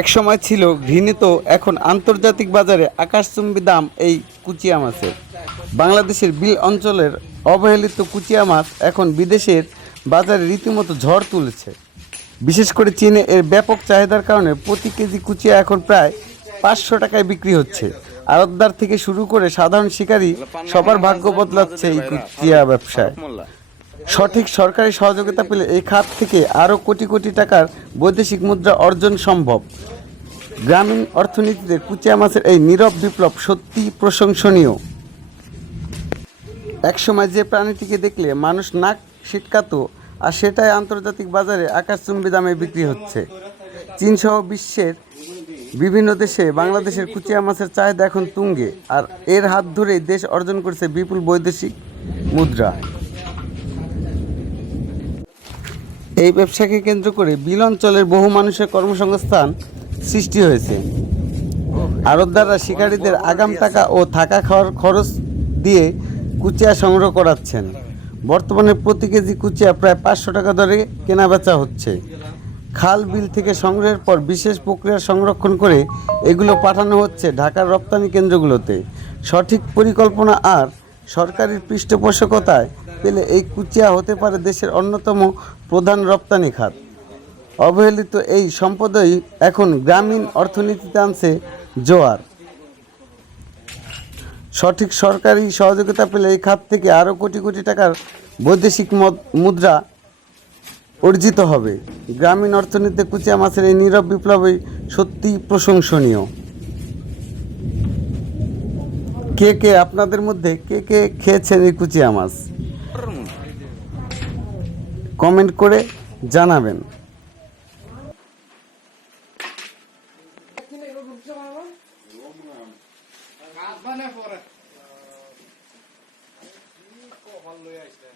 এক সময় ছিল ঘৃণিত, এখন আন্তর্জাতিক বাজারে আকাশচুম্বী দাম এই কুচিয়া মাছের। বাংলাদেশের বিল অঞ্চলের অবহেলিত কুচিয়া মাছ এখন বিদেশের বাজারে রীতিমতো ঝড় তুলেছে। বিশেষ করে চীনে এর ব্যাপক চাহিদার কারণে প্রতি কেজি কুচিয়া এখন প্রায় 500 টাকায় বিক্রি হচ্ছে। আড়তদার থেকে শুরু করে সাধারণ শিকারী সবার ভাগ্য বদলাচ্ছে এই কুচিয়া ব্যবসায়। সঠিক সরকারি সহযোগিতা পেলে এই খাত থেকে আরও কোটি কোটি টাকার বৈদেশিক মুদ্রা অর্জন সম্ভব। গ্রামীণ অর্থনীতিতে কুচিয়া মাছের এই নীরব বিপ্লব সত্যিই প্রশংসনীয়। একসময় যে প্রাণীটিকে দেখলে মানুষ নাক সিটকাতো, আর সেটাই আন্তর্জাতিক বাজারে আকাশচুম্বী দামে বিক্রি হচ্ছে। চীনসহ বিশ্বের বিভিন্ন দেশে বাংলাদেশের কুচিয়া মাছের চাহিদা এখন তুঙ্গে, আর এর হাত ধরেই দেশ অর্জন করছে বিপুল বৈদেশিক মুদ্রা। এই ব্যবসাকে কেন্দ্র করে বিল অঞ্চলের বহু মানুষের কর্মসংস্থান সৃষ্টি হয়েছে। আড়তদাররা শিকারীদের আগাম টাকা ও থাকা খাওয়ার খরচ দিয়ে কুচিয়া সংগ্রহ করাচ্ছেন। বর্তমানে প্রতি কেজি কুচিয়া প্রায় 500 টাকা দরে কেনাবেচা হচ্ছে। খাল বিল থেকে সংগ্রহের পর বিশেষ প্রক্রিয়া সংরক্ষণ করে এগুলো পাঠানো হচ্ছে ঢাকার রপ্তানি কেন্দ্রগুলোতে। সঠিক পরিকল্পনা আর সরকারি পৃষ্ঠপোষকতায় পেলে এই কুচিয়া হতে পারে দেশের অন্যতম প্রধান রপ্তানি খাত। অবহেলিত এই সম্পদই এখন গ্রামীণ অর্থনীতিতে আনছে জোয়ার। সঠিক সরকারি সহযোগিতা পেলে এই খাত থেকে আরও কোটি কোটি টাকার বৈদেশিক মুদ্রা অর্জিত হবে। গ্রামীণ অর্থনীতিতে কুচিয়া মাছের এই নীরব বিপ্লবই সত্যিই প্রশংসনীয়। কে আপনাদের মধ্যে কে খেয়েছেন এই কুচিয়া মাছ, কমেন্ট করে জানাবেন। ভালো হয়ে আসছে।